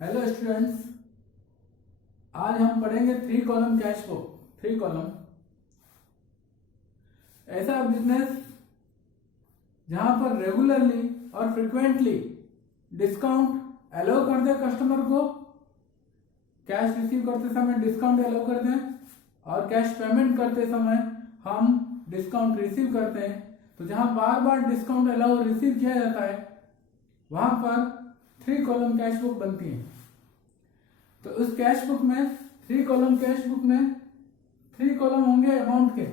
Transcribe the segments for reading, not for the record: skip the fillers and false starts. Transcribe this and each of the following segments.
Hello students, आज हम पढ़ेंगे 3 कॉलम कैश बुक। 3 कॉलम ऐसा बिजनेस जहां पर रेगुलरली और फ्रिक्वेंटली डिस्काउंट अलाउ करते हैं कस्टमर को। कैश रिसीव करते समय डिस्काउंट अलाउ करते हैं और कैश पेमेंट करते समय हम डिस्काउंट रिसीव करते हैं। तो जहां बार बार डिस्काउंट अलाउ रिसीव किया जाता है वहां पर 3 कॉलम कैश बुक बनती है। तो उस कैश बुक में 3 कॉलम कैश बुक में 3 कॉलम होंगे अमाउंट के।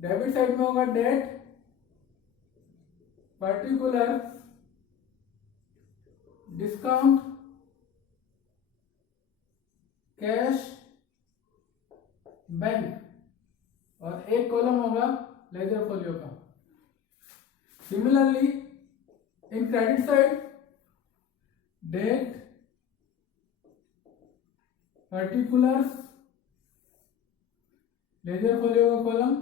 डेबिट साइड में होगा date, particular, discount, cash, bank, और एक कॉलम होगा लेजर फोलियो का। Similarly in credit side date, particulars, ledger folio का कॉलम,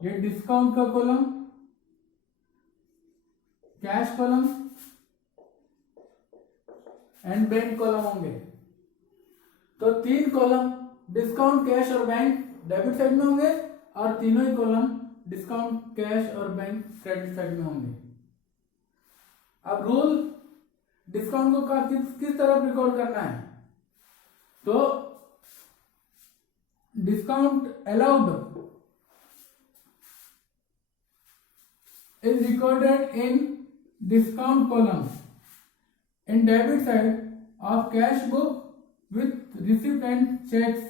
ये डिस्काउंट का column, cash column and bank column होंगे। तो 3 कॉलम डिस्काउंट, कैश और बैंक डेबिट साइड में होंगे और तीनों ही कॉलम डिस्काउंट, कैश और बैंक क्रेडिट साइड में होंगे। अब रूल डिस्काउंट को किस तरफ रिकॉर्ड करना है। तो discount allowed is recorded in discount column in debit side of cash book with receipt and checks,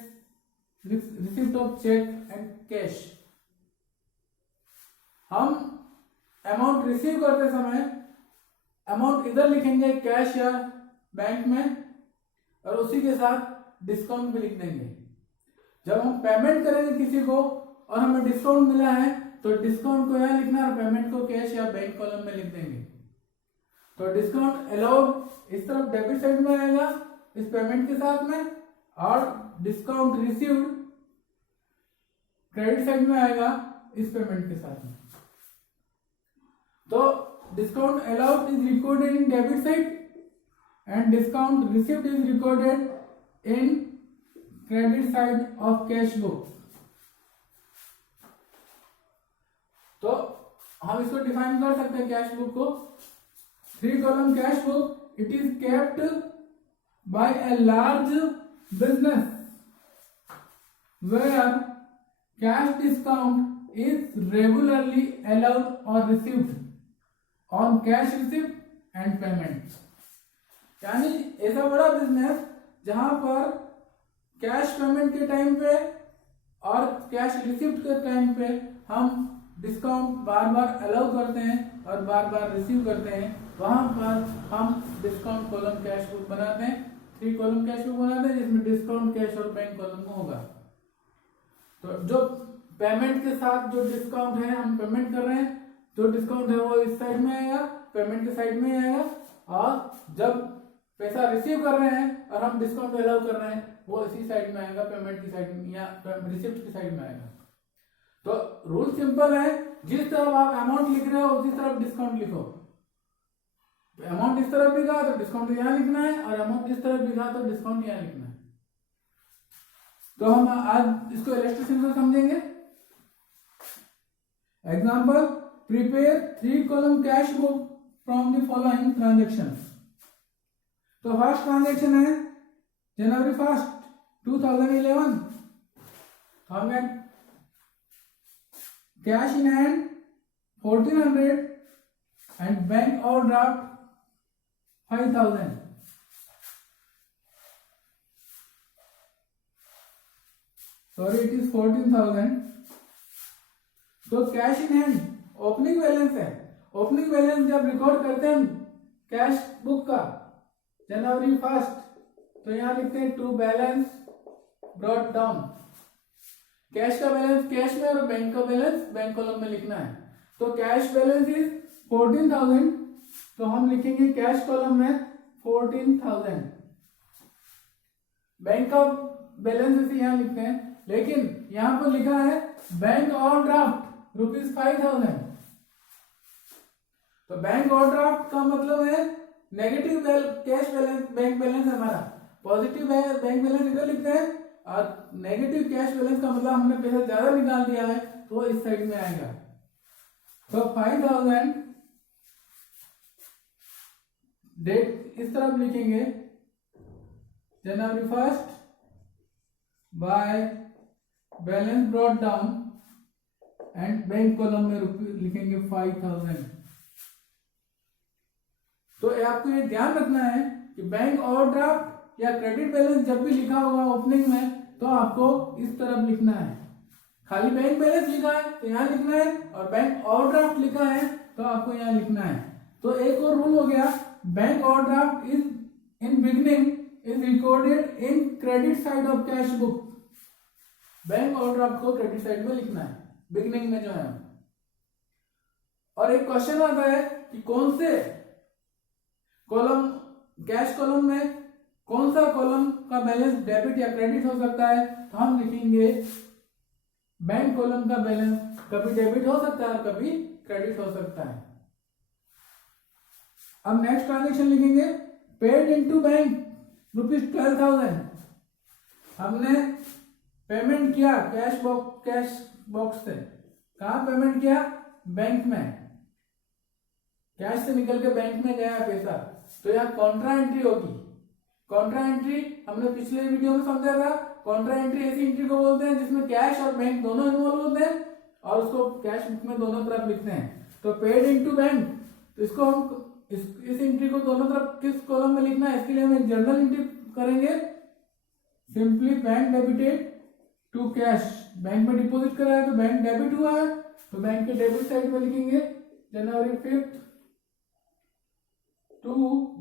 receipt of check and cash। हम अमाउंट रिसीव करते समय अमाउंट इधर लिखेंगे कैश या बैंक में और उसी के साथ डिस्काउंट भी लिख देंगे। जब हम पेमेंट करेंगे किसी को और हमें डिस्काउंट मिला है तो डिस्काउंट को यहाँ लिखना और पेमेंट को कैश या बैंक कॉलम में लिख देंगे। तो डिस्काउंट अलाउड इस तरफ डेबिट साइड में आएगा इस पेमेंट के साथ में, और डिस्काउंट रिसीव्ड क्रेडिट साइड में आएगा इस पेमेंट के साथ में। तो discount allowed is recorded in debit side and discount received is recorded in credit side of cash book. तो हम इसको डिफाइन कर सकते हैं कैश बुक को। 3 column cash book, it is kept by a large business where cash discount is regularly allowed और received on cash receipt and payment. यानी ऐसा बड़ा बिजनेस जहां पर कैश पेमेंट के टाइम पे और कैश रिसिप्ट के टाइम पे हम डिस्काउंट बार बार अलाउ करते हैं और बार बार रिसीव करते हैं, वहां पर हम डिस्काउंट कॉलम कैश बुक बनाते हैं। 3 कॉलम कैश बुक बनाते हैं जिसमें डिस्काउंट, कैश और बैंक कॉलम होगा। तो जो पेमेंट के साथ जो डिस्काउंट है, हम पेमेंट कर रहे हैं, जो डिस्काउंट है वो इस साइड में आएगा, पेमेंट के साइड में आएगा, और जब पैसा रिसीव कर रहे हैं और हम डिस्काउंट अलाउ कर रहे हैं वो इसी साइड में आएगा, पेमेंट की साइड में या रिसिप्ट की साइड में आएगा। तो रूल सिंपल है, जिस तरफ आप अमाउंट लिख रहे हो उसी तरफ डिस्काउंट लिखो। अमाउंट इस तरफ लिखा तो डिस्काउंट यहाँ लिखना है, और अमाउंट इस तरफ लिखा तो डिस्काउंट यहाँ लिखना है। तो हम आज इसको इलस्ट्रेशन से समझेंगे। Example, prepare 3 column cash book from the following transactions. तो फर्स्ट ट्रांजेक्शन है जनवरी 1, 2011। हमें cash in hand 1400 and bank overdraft 5000। Sorry, it is 14,000। तो cash in hand opening balance है। ओपनिंग बैलेंस जब रिकॉर्ड करते हैं कैश बुक का जनवरी 1, तो यहां लिखते हैं to balance brought down. Cash का बैलेंस कैश में और बैंक का बैलेंस बैंक कॉलम में लिखना है। तो कैश बैलेंस इज 14,000, तो हम लिखेंगे कैश कॉलम में 14,000। बैंक का बैलेंस इसे यहां लिखते हैं, लेकिन यहां पर लिखा है बैंक ओवरड्राफ्ट ₹5,000। तो बैंक ओवरड्राफ्ट का मतलब है negative cash balance bank balance हमारा, पॉजिटिव बैंक बैलेंस इधर लिखते हैं और नेगेटिव कैश बैलेंस का मतलब हमने पैसा ज्यादा निकाल दिया है तो इस साइड में आएगा। तो 5000 डेट इस तरफ लिखेंगे जनवरी 1 by balance brought down and bank column में लिखेंगे 5000। तो आपको ये ध्यान रखना है कि बैंक ओवरड्राफ्ट या क्रेडिट बैलेंस जब भी लिखा होगा ओपनिंग में तो आपको इस तरफ लिखना है। खाली बैंक बैलेंस लिखा है तो यहाँ लिखना है और बैंक ओवरड्राफ्ट लिखा है तो आपको यहाँ लिखना है। तो एक और रूल हो गया, bank overdraft is in beginning is recorded in credit side of cash book. Bank overdraft को क्रेडिट साइड में लिखना है बिगिनिंग में जो है। और एक क्वेश्चन आता है कि कौन से कॉलम कैश कॉलम में कौन सा कॉलम का बैलेंस डेबिट या क्रेडिट हो सकता है, तो हम लिखेंगे बैंक कॉलम का बैलेंस कभी डेबिट हो सकता है और कभी क्रेडिट हो सकता है। अब नेक्स्ट ट्रांजेक्शन लिखेंगे पेड इनटू बैंक ₹12,000। हमने पेमेंट किया कैश बॉक्स से, कहाँ पेमेंट किया, बैंक में, कैश से निकल के बैंक में गया पैसा, तो यहाँ कॉन्ट्रा एंट्री होगी। कॉन्ट्रा एंट्री हमने पिछले वीडियो में समझा था। कॉन्ट्रा एंट्री ऐसी एंट्री को बोलते हैं जिसमें कैश और बैंक दोनों इन्वॉल्व होते हैं और उसको कैश बुक में दोनों तरफ लिखते हैं। तो पेड इनटू बैंक, तो इसको हम इस एंट्री को दोनों तरफ किस कॉलम में लिखना है, इसके लिए हम एक जनरल एंट्री करेंगे। Simply bank debited to cash, bank में डिपॉजिट करा है तो बैंक डेबिट हुआ है तो बैंक के डेबिट साइड में लिखेंगे जनवरी 5 टू,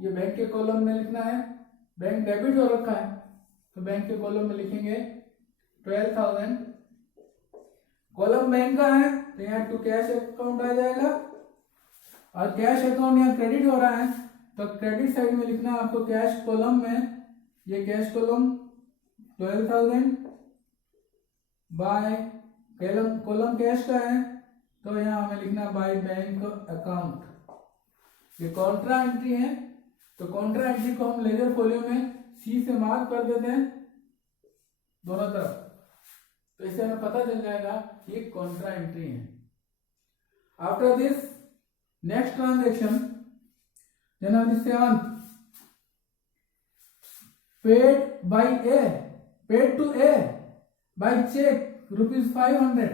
ये बैंक के कॉलम में लिखना है, बैंक डेबिट हो रखा है तो बैंक के कॉलम में लिखेंगे 12,000। कॉलम बैंक का है तो यहाँ टू कैश अकाउंट आ जाएगा और कैश अकाउंट यहाँ क्रेडिट हो रहा है तो क्रेडिट साइड में लिखना है आपको कैश कॉलम में, ये cash column 12,000 by column cash का है तो यहाँ हमें लिखना बाय बैंक अकाउंट। ये कॉन्ट्रा एंट्री है तो कॉन्ट्रा एंट्री को हम लेजर फोलियो में सी से मार्क कर देते हैं दोनों तरफ, तो इससे हमें पता चल जाएगा कि ये कॉन्ट्रा एंट्री है। After this next transaction January 7 paid to A by cheque ₹500।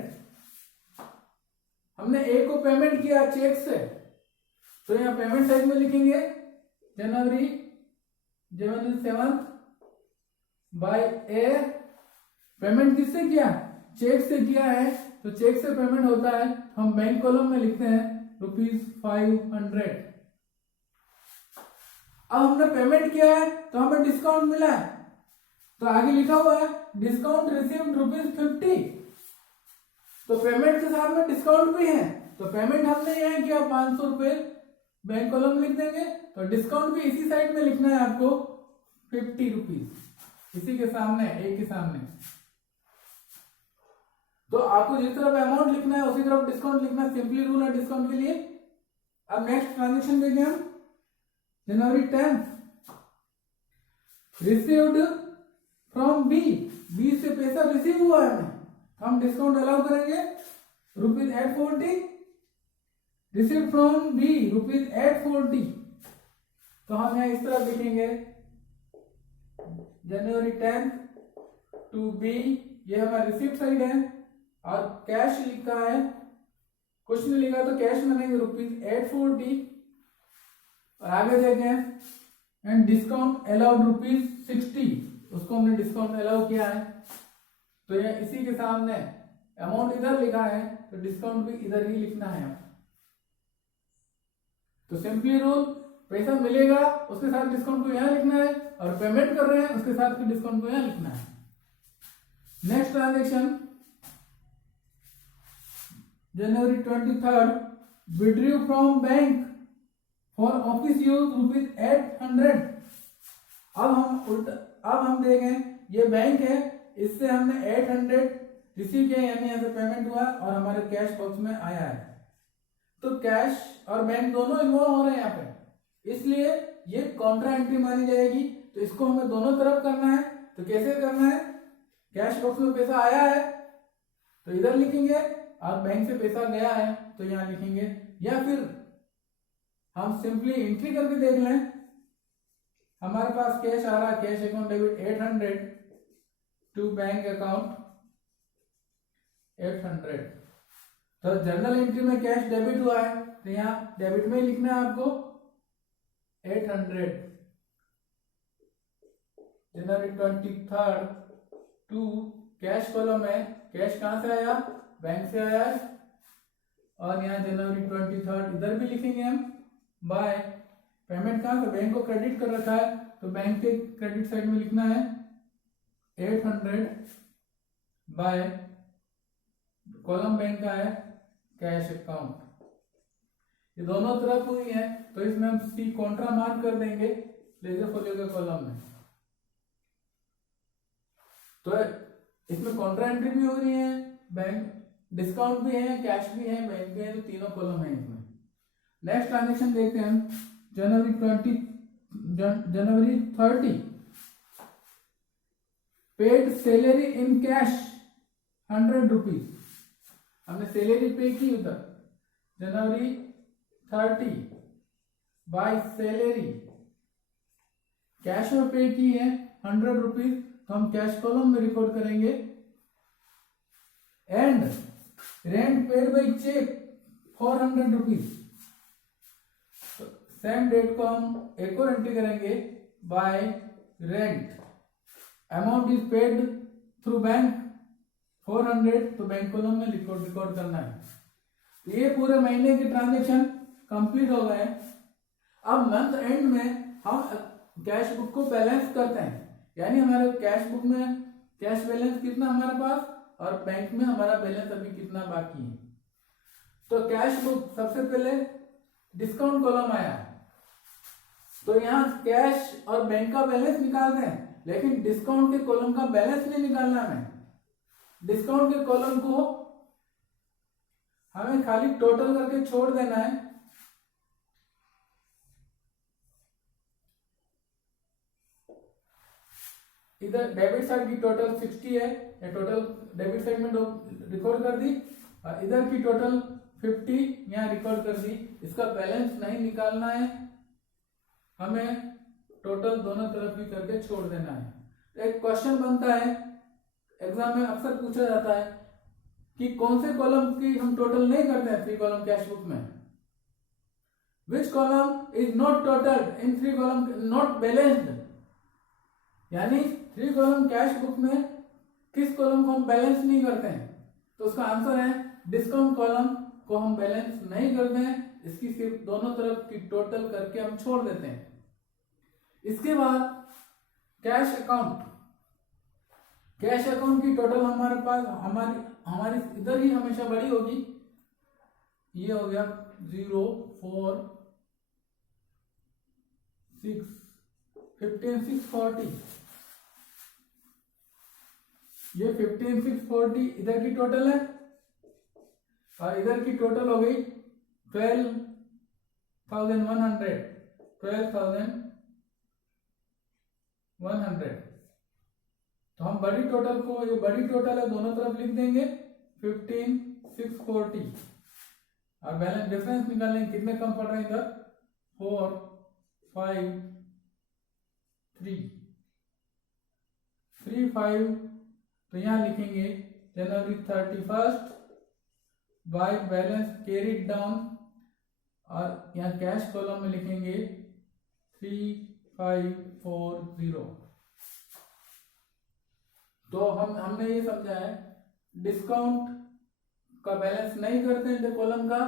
हमने ए को पेमेंट किया चेक से तो यहाँ पेमेंट साइड में लिखेंगे जनवरी 7 बाय ए। पेमेंट किससे किया, चेक से किया है तो चेक से पेमेंट होता है हम बैंक कॉलम में लिखते हैं ₹500। अब हमने पेमेंट किया है तो हमें डिस्काउंट मिला है तो आगे लिखा हुआ है डिस्काउंट रिसीव्ड ₹50। तो पेमेंट के साथ में डिस्काउंट भी है तो पेमेंट हमने यहाँ किया ₹500, बैंक कॉलम लिख देंगे तो डिस्काउंट भी इसी साइड में लिखना है आपको ₹50, इसी के सामने, एक के सामने। तो आपको जिस तरफ अमाउंट लिखना है उसी तरफ डिस्काउंट लिखना, सिंपली रूल है डिस्काउंट के लिए। अब नेक्स्ट ट्रांजेक्शन देखें हम जनवरी 10 रिसीव्ड फ्रॉम बी से पैसा रिसीव हुआ है हमें, हम डिस्काउंट अलाउ करेंगे ₹840। रिसीव फ्रॉम बी ₹840 तो हम यहाँ इस तरह लिखेंगे जनवरी 10 टू बी, ये हमारा रिसीप्ट साइड है और कैश लिखा है, कुछ नहीं लिखा तो कैश में नहीं ₹840 और आगे देखें एंड डिस्काउंट अलाउड ₹60, उसको हमने डिस्काउंट अलाउ किया है तो ये इसी के सामने अमाउंट इधर लिखा है तो डिस्काउंट भी इधर ही लिखना है। तो सिंपली रूल, पैसा मिलेगा उसके साथ डिस्काउंट को यहाँ लिखना है और पेमेंट कर रहे हैं उसके साथ डिस्काउंट को यहाँ लिखना है। Next transaction January 23 withdrew from bank for office use ₹800। अब हम देखें ये बैंक है, इससे हमने 800 रिसीव किया यानी यहाँ से पेमेंट हुआ और हमारे कैश बॉक्स में आया है। तो कैश और बैंक दोनों इन्वॉल्व हो रहे हैं यहाँ पे, इसलिए ये कॉन्ट्रा एंट्री मानी जाएगी। तो इसको हमें दोनों तरफ करना है। तो कैसे करना है, कैश बॉक्स में पैसा आया है तो इधर लिखेंगे, और बैंक से पैसा गया है तो यहाँ लिखेंगे, या फिर हम सिंपली एंट्री करके देख लें। हमारे पास कैश आ रहा है, cash account debit 800 to bank account 800। तो जर्नल एंट्री में कैश डेबिट हुआ है तो यहाँ डेबिट में लिखना है आपको 800। जनवरी 23 टू कैश कॉलम है, कैश कहां से आया, बैंक से आया है, और यहाँ जनवरी 23 इधर भी लिखेंगे हम। बाय पेमेंट कहां से, बैंक को क्रेडिट कर रखा है तो बैंक के क्रेडिट साइड में लिखना है 800 बाय कॉलम बैंक का है कैश अकाउंट। ये दोनों तरफ हुई है तो इसमें हम सी कॉन्ट्रा मार्क कर देंगे लेजर फोलियो के कॉलम में। तो इसमें कॉन्ट्रा एंट्री भी हो रही है, बैंक डिस्काउंट भी है, कैश भी है, बैंक भी है, तो तीनों कॉलम है इसमें। नेक्स्ट ट्रांजेक्शन देखते हैं हम। जनवरी 30 paid salary in cash 100 rupees. हमने सैलरी पे की उधर जनवरी 30 बाय सैलरी, कैश में पे की है 100 रुपीज, तो हम कैश कॉलम में रिकॉर्ड करेंगे। And rent paid by cheque 400 rupees, same date को हम एक और एंट्री करेंगे by rent, amount is paid through bank 400, तो बैंक कॉलम में रिकॉर्ड करना है। ये पूरे महीने के ट्रांजेक्शन कंप्लीट हो गए। अब मंथ एंड में हम कैश बुक को बैलेंस करते हैं, यानी हमारे कैश बुक में कैश बैलेंस कितना हमारे पास और बैंक में हमारा बैलेंस अभी कितना बाकी है। तो कैश बुक सबसे पहले डिस्काउंट कॉलम आया, तो यहाँ कैश और बैंक का बैलेंस निकालते हैं, लेकिन डिस्काउंट के कॉलम का बैलेंस नहीं निकालना हमें। डिस्काउंट के कॉलम को हमें खाली टोटल करके छोड़ देना है। इधर डेबिट साइड की टोटल 60 है, या टोटल डेबिट साइड में रिकॉर्ड कर दी, और इधर की टोटल 50 यहाँ रिकॉर्ड कर दी। इसका बैलेंस नहीं निकालना है हमें, टोटल दोनों तरफ ही करके छोड़ देना है। एक क्वेश्चन बनता है एग्जाम में, अक्सर पूछा जाता है कि कौन से कॉलम की हम टोटल नहीं करते हैं 3 कॉलम कैश बुक में। Which column is not total in 3 column not balanced, यानी 3 कॉलम कैश बुक में किस कॉलम को हम बैलेंस नहीं करते हैं। तो उसका आंसर है डिस्काउंट कॉलम को हम बैलेंस नहीं करते हैं, इसकी सिर्फ दोनों तरफ की टोटल करके हम छोड़ देते हैं। इसके बाद कैश अकाउंट, कैश अकाउंट की टोटल हमारे पास हमारी इधर ही हमेशा बड़ी होगी। ये हो गया 0 4 6 15 6 40, ये 15 6 40 इधर की टोटल है, और इधर की टोटल हो गई 12,100 12,100। तो हम बड़ी टोटल को, ये बड़ी टोटल है, दोनों तरफ लिख देंगे 15 6 40, और बैलेंस डिफरेंस निकालेंगे कितने कम पड़ रहे हैं इधर 4 5 3 3 5, तो यहां लिखेंगे जनवरी 31 बाय बैलेंस कैरीड डाउन, और यहाँ कैश कॉलम में लिखेंगे 3540। तो हमने ये समझा है डिस्काउंट का बैलेंस नहीं करते हैं कॉलम का,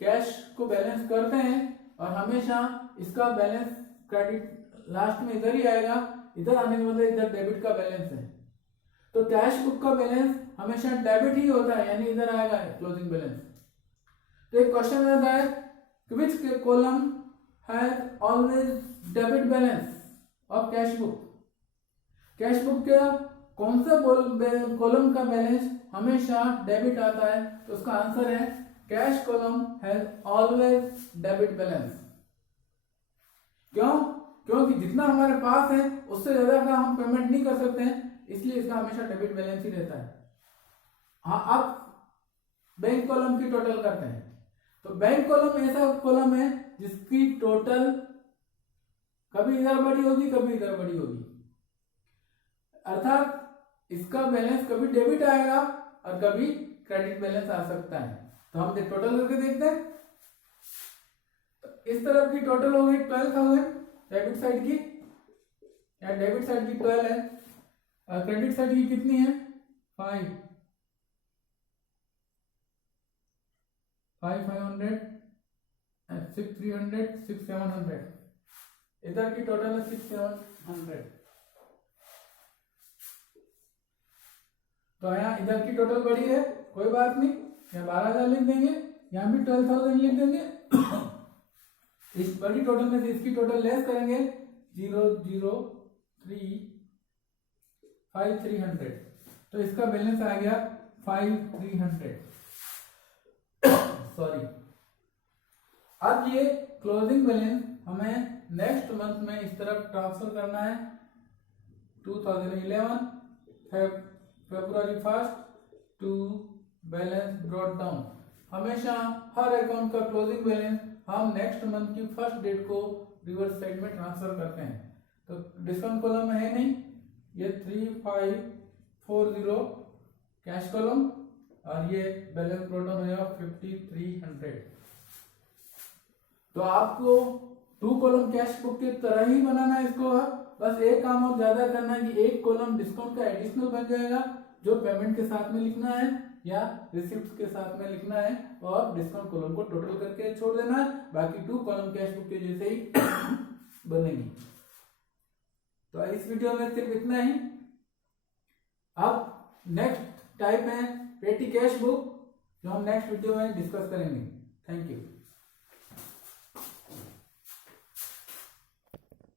कैश को बैलेंस करते हैं, और हमेशा इसका बैलेंस क्रेडिट लास्ट में इधर ही आएगा, इधर आने के मतलब इधर डेबिट का बैलेंस है। तो कैश बुक का बैलेंस हमेशा डेबिट ही होता है, यानी इधर आएगा क्लोजिंग बैलेंस। तो एक क्वेश्चन आता है which column has always debit balance of cash book, cash book का कौन सा कॉलम का बैलेंस हमेशा डेबिट आता है। तो उसका आंसर है cash column has always debit balance. क्यों? क्योंकि जितना हमारे पास है उससे ज्यादा का हम पेमेंट नहीं कर सकते हैं, इसलिए इसका हमेशा डेबिट बैलेंस ही रहता है। हाँ, अब बैंक कॉलम की टोटल करते हैं। तो बैंक कॉलम ऐसा कॉलम है जिसकी टोटल कभी इधर बड़ी होगी कभी इधर बड़ी होगी, अर्थात इसका बैलेंस कभी डेबिट आएगा और कभी क्रेडिट बैलेंस आ सकता है। तो हम टोटल करके देखते हैं। तो इस तरफ की टोटल हो गई 12,000 डेबिट साइड की, या डेबिट साइड की 12 है और क्रेडिट साइड की कितनी है 5 500 6 300 6 700, इधर की टोटल है 6 700। तो यहाँ इधर की टोटल बड़ी है, कोई बात नहीं, यहाँ 12,000 लिख देंगे, यहाँ भी 12,000 लिख देंगे। इस बड़ी टोटल में से इसकी टोटल लेस करेंगे 0 0 3 5 300, तो इसका बैलेंस आ गया 5 300। सॉरी, अब ये क्लोजिंग बैलेंस हमें नेक्स्ट मंथ में इस तरफ ट्रांसफर करना है। 2011 February 1st to balance brought down. हमेशा हर अकाउंट का क्लोजिंग बैलेंस हम नेक्स्ट मंथ की फर्स्ट डेट को रिवर्स साइड में ट्रांसफर करते हैं। तो डिस्काउंट कॉलम में है नहीं, ये 3540 कैश कॉलम और ये बैलेंस ब्रॉट डाउन हो जाएगा 5300। तो आपको 2 कॉलम कैश बुक की तरह ही बनाना है इसको, बस एक काम और ज्यादा करना है कि एक कॉलम डिस्काउंट का एडिशनल बन जाएगा जो पेमेंट के साथ में लिखना है या रिसिप्ट के साथ में लिखना है, और डिस्काउंट कॉलम को टोटल करके छोड़ देना है। बाकी 2 कॉलम कैश बुक के जैसे ही बनेगी। तो इस वीडियो में सिर्फ इतना ही। अब नेक्स्ट टाइप है पेटी कैश बुक, जो हम नेक्स्ट वीडियो में डिस्कस करेंगे। Thank you.